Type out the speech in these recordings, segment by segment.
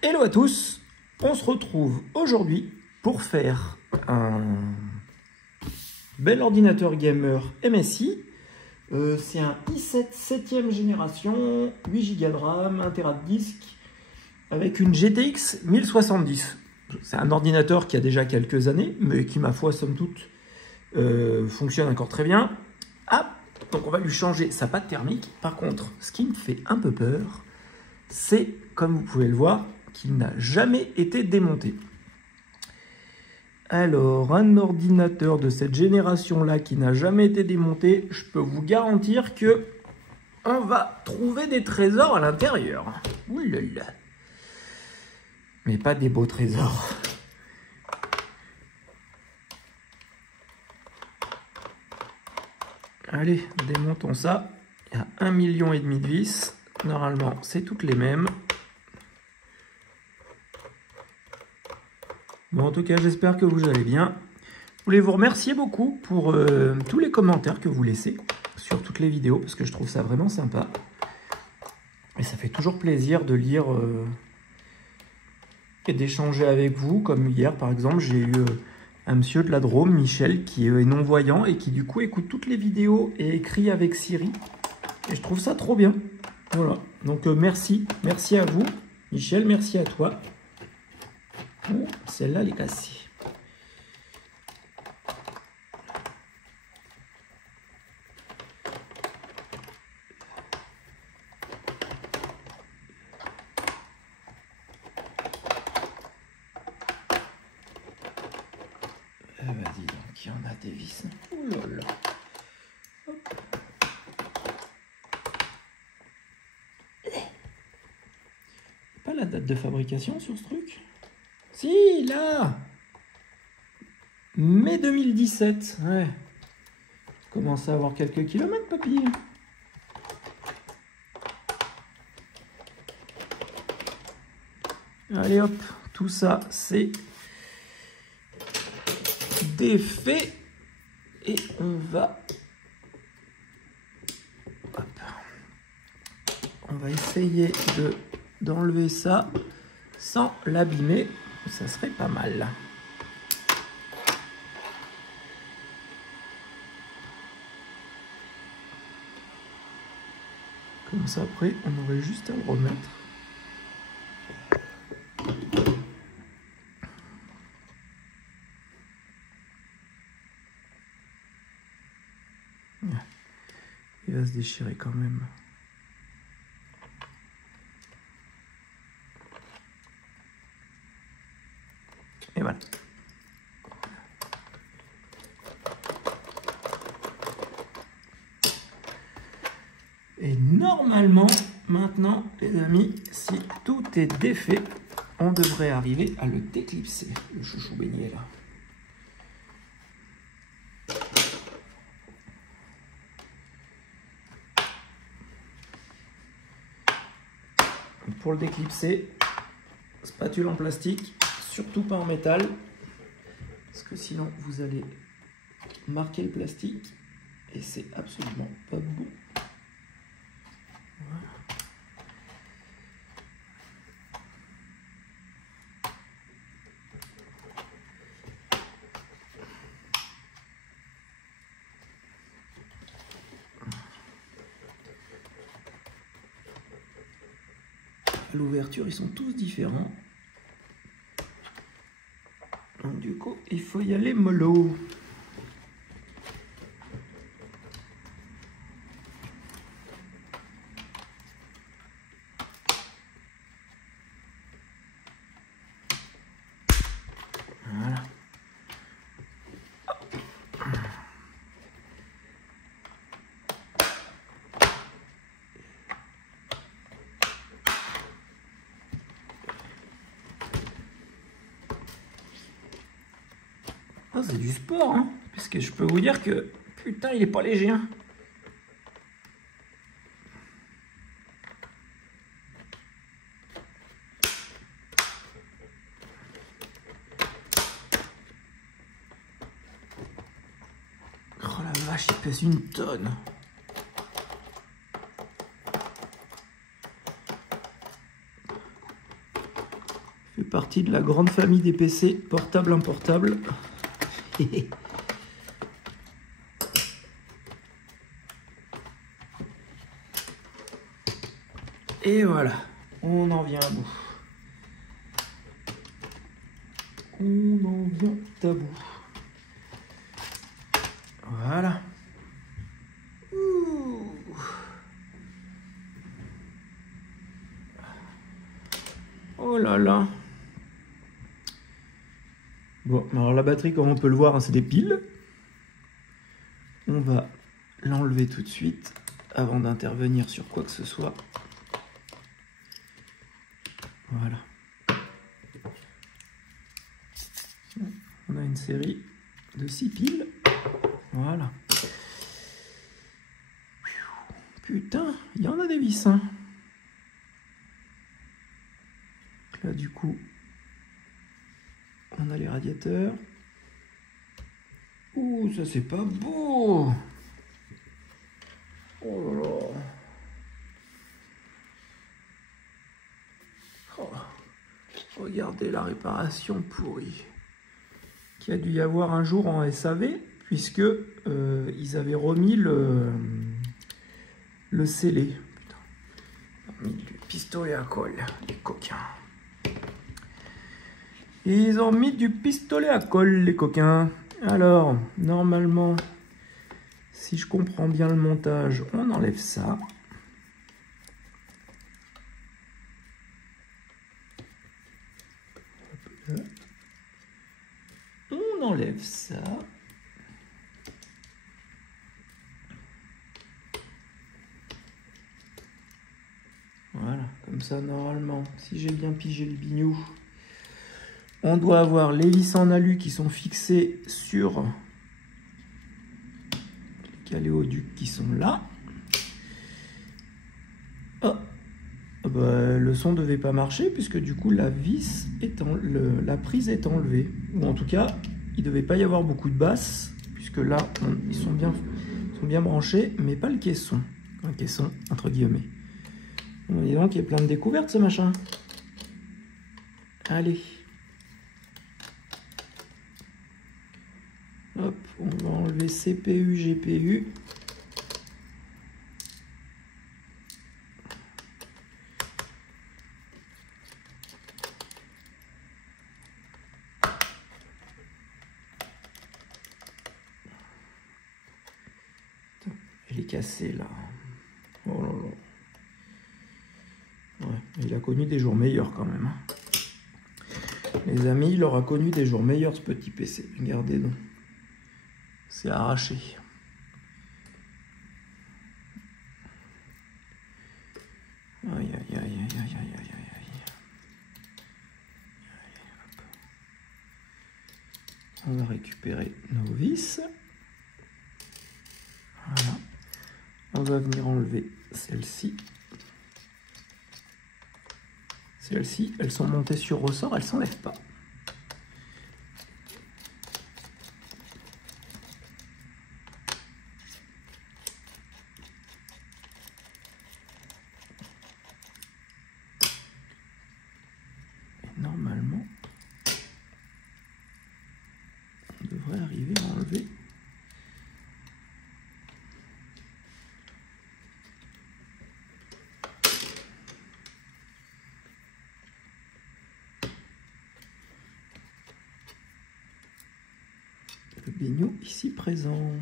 Hello à tous, on se retrouve aujourd'hui pour faire un bel ordinateur gamer MSI. C'est un i7 7e génération, 8 Go de RAM, 1 Tera de disque, avec une GTX 1070. C'est un ordinateur qui a déjà quelques années, mais qui, ma foi, somme toute, fonctionne encore très bien. Ah, donc on va lui changer sa pâte thermique. Par contre, ce qui me fait un peu peur, c'est, comme vous pouvez le voir, qu'il n'a jamais été démonté. Alors, un ordinateur de cette génération-là qui n'a jamais été démonté, je peux vous garantir que on va trouver des trésors à l'intérieur. Oulala. Mais pas des beaux trésors. Allez, démontons ça. Il y a 1,5 million de vis. Normalement, c'est toutes les mêmes. Bon, en tout cas, j'espère que vous allez bien. Je voulais vous remercier beaucoup pour tous les commentaires que vous laissez sur toutes les vidéos, parce que je trouve ça vraiment sympa. Et ça fait toujours plaisir de lire et d'échanger avec vous. Comme hier, par exemple, j'ai eu un monsieur de la Drôme, Michel, qui est non-voyant et qui, du coup, écoute toutes les vidéos et écrit avec Siri. Et je trouve ça trop bien. Voilà. Donc, merci. Merci à vous. Michel, merci à toi. Oh, celle-là, elle est cassée. Ah bah dis donc, il y en a des vis. Ouh là là. Hop. Pas la date de fabrication sur ce truc? Si, là! Mai 2017, ouais. Commence à avoir quelques kilomètres, papy. Allez hop, tout ça, c'est défait. Et on va... Hop. On va essayer d'enlever ça sans l'abîmer. Ça serait pas mal. Comme ça, après, on aurait juste à le remettre. Il va se déchirer quand même. Et voilà. Et normalement, maintenant, les amis, si tout est défait, on devrait arriver à le déclipser, le chouchou beignet là. Pour le déclipser, spatule en plastique, surtout pas en métal, parce que sinon vous allez marquer le plastique et c'est absolument pas bon. Voilà. À l'ouverture, ils sont tous différents. Donc du coup, il faut y aller mollo. Voilà. Ah, c'est du sport, hein, parce que je peux vous dire que, putain, il est pas léger, hein. Oh la vache, il pèse une tonne. fait partie de la grande famille des PC portables importables. Et voilà, on en vient à bout. On en vient à bout. Voilà. Ouh. Oh là là. Bon, alors la batterie, comme on peut le voir, hein, c'est des piles. On va l'enlever tout de suite avant d'intervenir sur quoi que ce soit. Voilà. On a une série de 6 piles. Voilà. Putain, il y en a des vis. Hein. Là, du coup, on a les radiateurs. Ouh, ça c'est pas beau. Oh là là. Oh. Regardez la réparation pourrie qu'il y a dû y avoir un jour en SAV, puisque ils avaient remis le scellé. Putain. Ils ont mis du pistolet à colle, les coquins. Ils ont mis du pistolet à colle, les coquins. Alors, normalement, si je comprends bien le montage, on enlève ça. On enlève ça. Voilà, comme ça, normalement, si j'ai bien pigé le bignou, on doit avoir les vis en alu qui sont fixées sur les caléoducs qui sont là. Oh. Bah, le son ne devait pas marcher puisque du coup la vis est la prise est enlevée. Ou en tout cas, il ne devait pas y avoir beaucoup de basses puisque là, ils sont bien branchés, mais pas le caisson. Un caisson, entre guillemets. Bon, dis donc, il y a plein de découvertes ce machin. Allez. Hop, on va enlever CPU, GPU. Il est cassé là. Oh là là. Ouais, il a connu des jours meilleurs quand même. Les amis, il aura connu des jours meilleurs ce petit PC. Regardez donc. C'est arraché. Aïe aïe aïe aïe aïe aïe aïe aïe. On va récupérer nos vis. Voilà. On va venir enlever celle-ci. Celles-ci, elles sont montées sur ressort, elles ne s'enlèvent pas. Et normalement, on devrait arriver à enlever. Le bignou ici présent.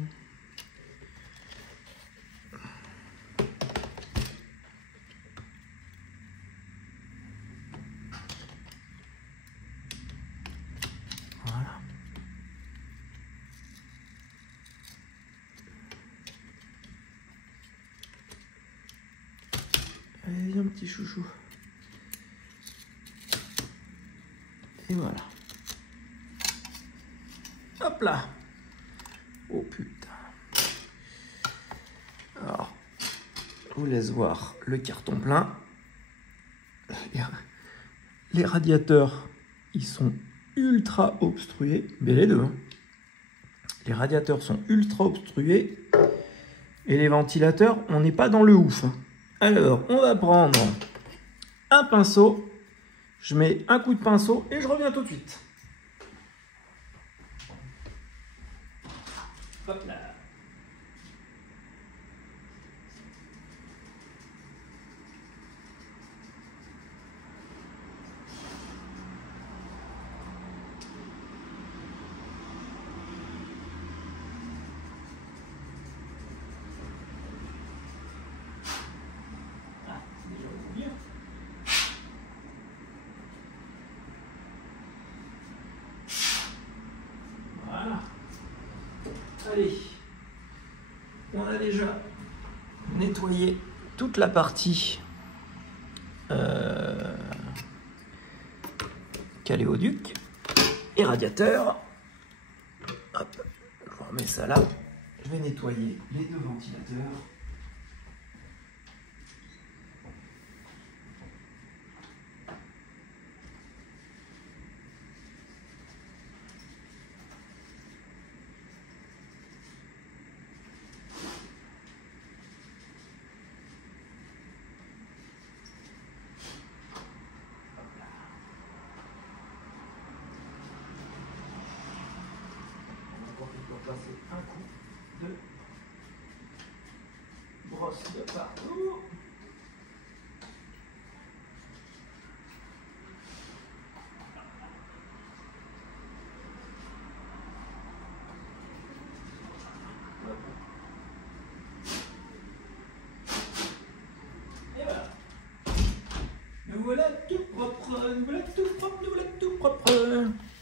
Voilà. Allez, viens petit chouchou. Et voilà. Hop là. Oh putain. Alors, je vous laisse voir le carton plein. Les radiateurs, ils sont ultra obstrués. Mais les deux. Hein. Les radiateurs sont ultra obstrués. Et les ventilateurs, on n'est pas dans le ouf. Alors, on va prendre un pinceau Je mets un coup de pinceau et je reviens tout de suite. Hop là. Allez, on a déjà nettoyé toute la partie caléoduc et radiateur. Hop, je vous remets ça là. Je vais nettoyer les deux ventilateurs. Passer un coup de brosse de partout. Et voilà. Nous voilà tout propre, nous voilà tout propre, nous voilà tout propre.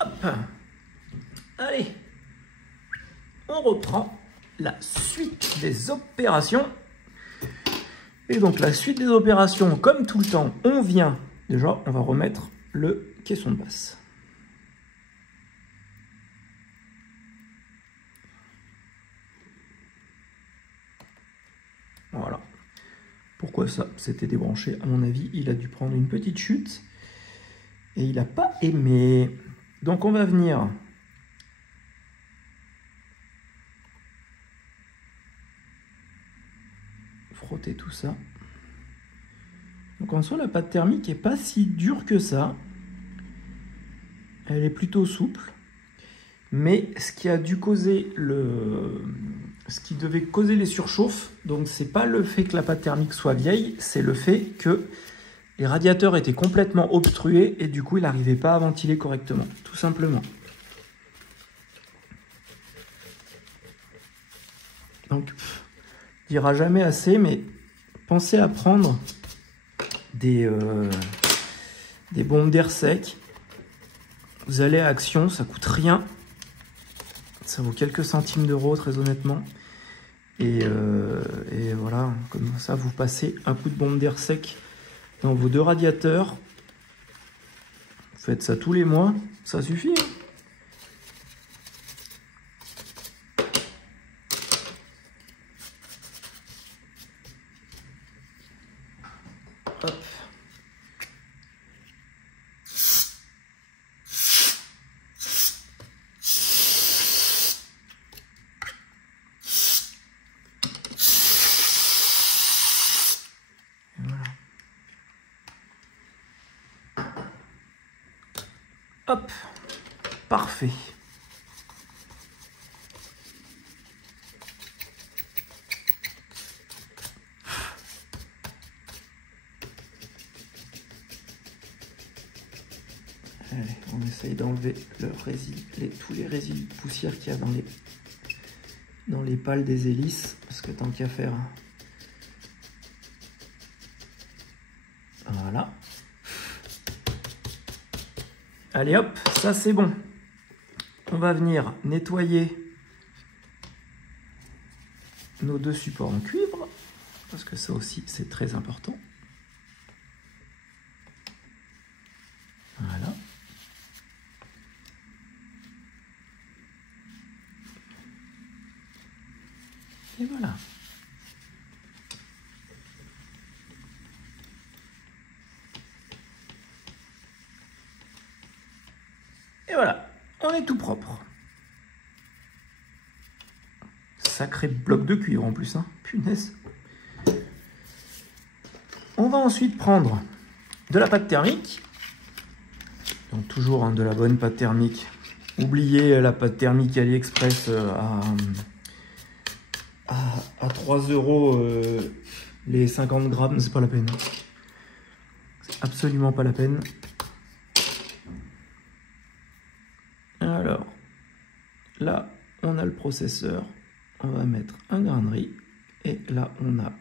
Hop. Allez. On reprend la suite des opérations. Et donc la suite des opérations, comme tout le temps, on vient, déjà on va remettre le caisson de basse. Voilà. Pourquoi ça? C'était débranché, à mon avis, il a dû prendre une petite chute. Et il n'a pas aimé. Donc on va venir... frotter tout ça. Donc en soi la pâte thermique est pas si dure que ça. Elle est plutôt souple. Mais ce qui a dû causer ce qui devait causer les surchauffes, donc c'est pas le fait que la pâte thermique soit vieille, c'est le fait que les radiateurs étaient complètement obstrués et du coup il n'arrivait pas à ventiler correctement, tout simplement. Donc il dira jamais assez, mais pensez à prendre des bombes d'air sec. Vous allez à Action, ça coûte rien. Ça vaut quelques centimes d'euros, très honnêtement. Et voilà, comme ça, vous passez un coup de bombe d'air sec dans vos deux radiateurs. Vous faites ça tous les mois, ça suffit. Hein. Hop. Voilà. Hop, parfait. Allez, on essaye d'enlever tous les résidus de poussière qu'il y a dans les pales des hélices, parce que tant qu'à faire. Voilà. Allez hop, ça c'est bon. On va venir nettoyer nos deux supports en cuivre, parce que ça aussi c'est très important. Voilà. Et voilà. Et voilà, on est tout propre. Sacré bloc de cuivre en plus, hein. Punaise. On va ensuite prendre de la pâte thermique. Donc toujours hein, de la bonne pâte thermique. Oubliez la pâte thermique AliExpress à 3 € les 50 grammes, c'est pas la peine. C'est absolument pas la peine. Alors, là, on a le processeur. On va mettre un grain de riz. Et là, on a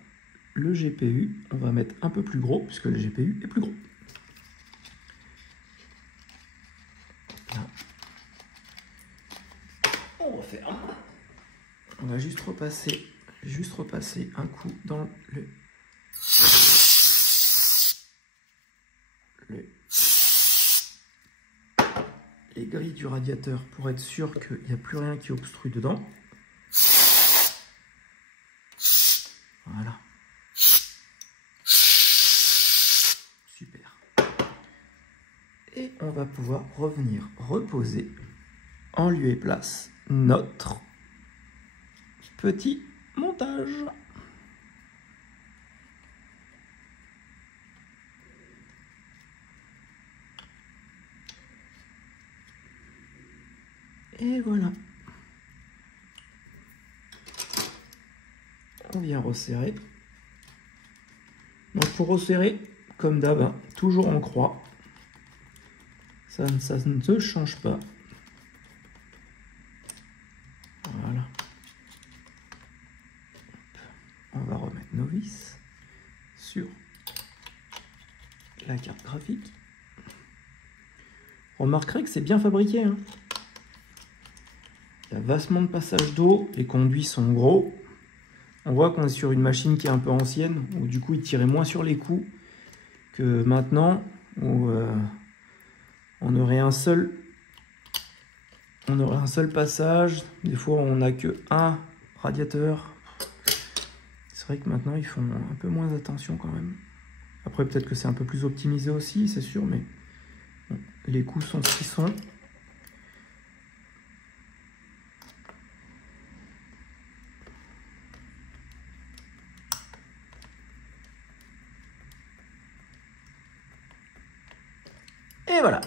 le GPU. On va mettre un peu plus gros, puisque le GPU est plus gros. Là. On referme. On va juste repasser un coup dans les grilles du radiateur pour être sûr qu'il n'y a plus rien qui obstrue dedans. Voilà. Super. Et on va pouvoir revenir reposer en lieu et place notre petit montage. Et voilà. On vient resserrer. Donc pour resserrer, comme d'hab, hein, toujours en croix. Ça ne se change pas. Voilà. On va remettre nos vis sur la carte graphique. Remarquerez que c'est bien fabriqué. Hein. Il y a vastement de passage d'eau, les conduits sont gros. On voit qu'on est sur une machine qui est un peu ancienne, où du coup il tirait moins sur les coups que maintenant, où on aurait un seul passage. Des fois on n'a que un radiateur. C'est vrai que maintenant ils font un peu moins attention quand même. Après peut-être que c'est un peu plus optimisé aussi, c'est sûr, mais bon, les coups sont ce qu'ils sont. Et voilà.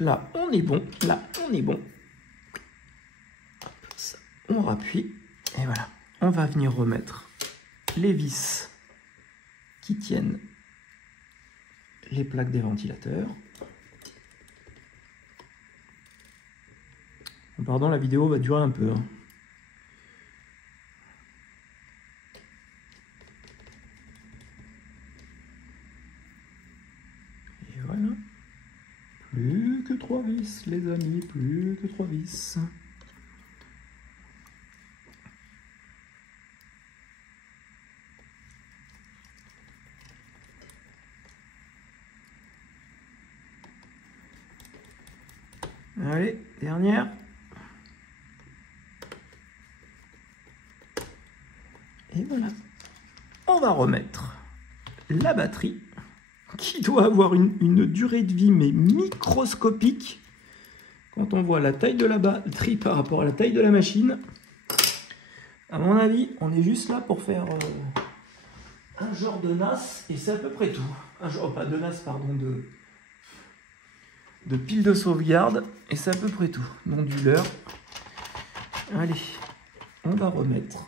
Là, on est bon. Là, on est bon. Ça, on rappuie. Et voilà. On va venir remettre les vis qui tiennent les plaques des ventilateurs. Pardon, la vidéo va durer un peu. Hein. Et voilà. Plus que 3 vis, les amis, plus que 3 vis. Allez, dernière. Et voilà. On va remettre la batterie qui doit avoir une durée de vie mais microscopique quand on voit la taille de la batterie par rapport à la taille de la machine. À mon avis, on est juste là pour faire un genre de NAS et c'est à peu près tout. Un genre, pas de NAS, pardon, de pile de sauvegarde et c'est à peu près tout. Onduleur. Allez, on va remettre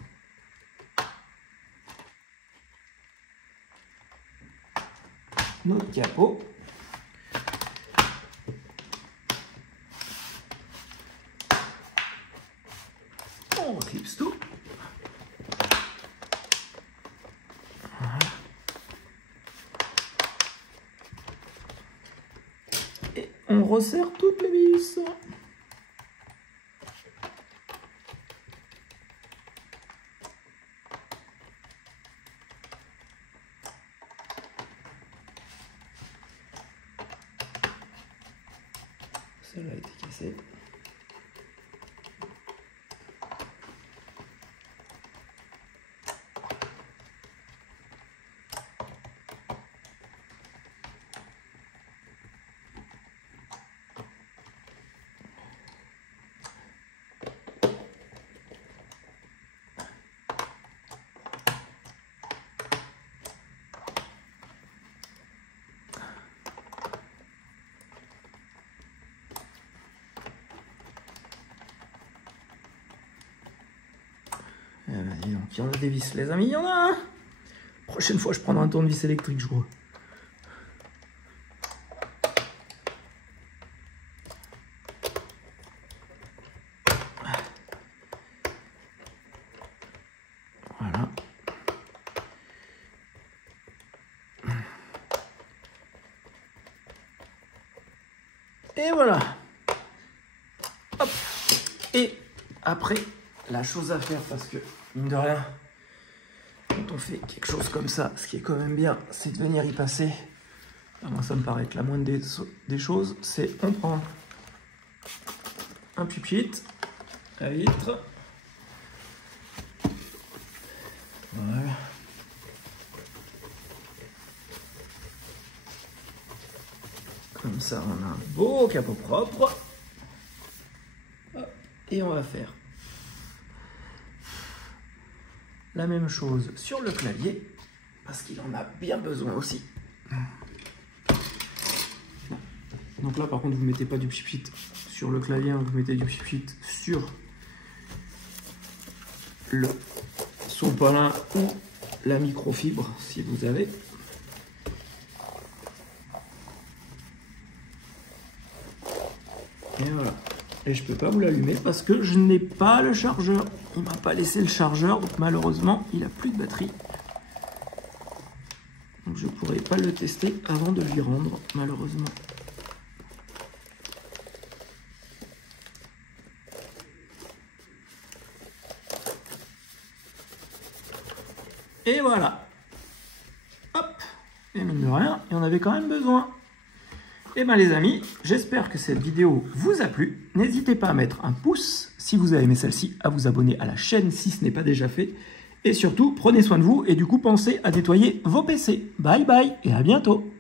notre capot. On clipse tout. Voilà. Et on resserre toutes les vis. Celle-là a été cassée. puis on dévisse les amis, il y en a un. Prochaine fois je prendrai un tournevis électrique, je crois. Voilà. Et voilà. Hop. Et après, la chose à faire, parce que, mine de rien, quand on fait quelque chose comme ça, ce qui est quand même bien, c'est de venir y passer. Moi, ça me paraît que la moindre des choses, c'est on prend un pupit à vitre. Voilà. Comme ça, on a un beau capot propre. Et on va faire la même chose sur le clavier, parce qu'il en a bien besoin aussi. Donc là, par contre, vous ne mettez pas du pipit sur le clavier, vous mettez du pipit sur le sopalin ou la microfibre, si vous avez. Et voilà. Et je peux pas vous l'allumer parce que je n'ai pas le chargeur. Il m'a pas laissé le chargeur, donc malheureusement, il a plus de batterie. Donc je pourrais pas le tester avant de lui rendre, malheureusement. Et voilà. Hop. Et mine de rien, il y en avait quand même besoin. Et bien les amis, j'espère que cette vidéo vous a plu. N'hésitez pas à mettre un pouce si vous avez aimé celle-ci, à vous abonner à la chaîne si ce n'est pas déjà fait. Et surtout, prenez soin de vous et du coup, pensez à nettoyer vos PC. Bye bye et à bientôt.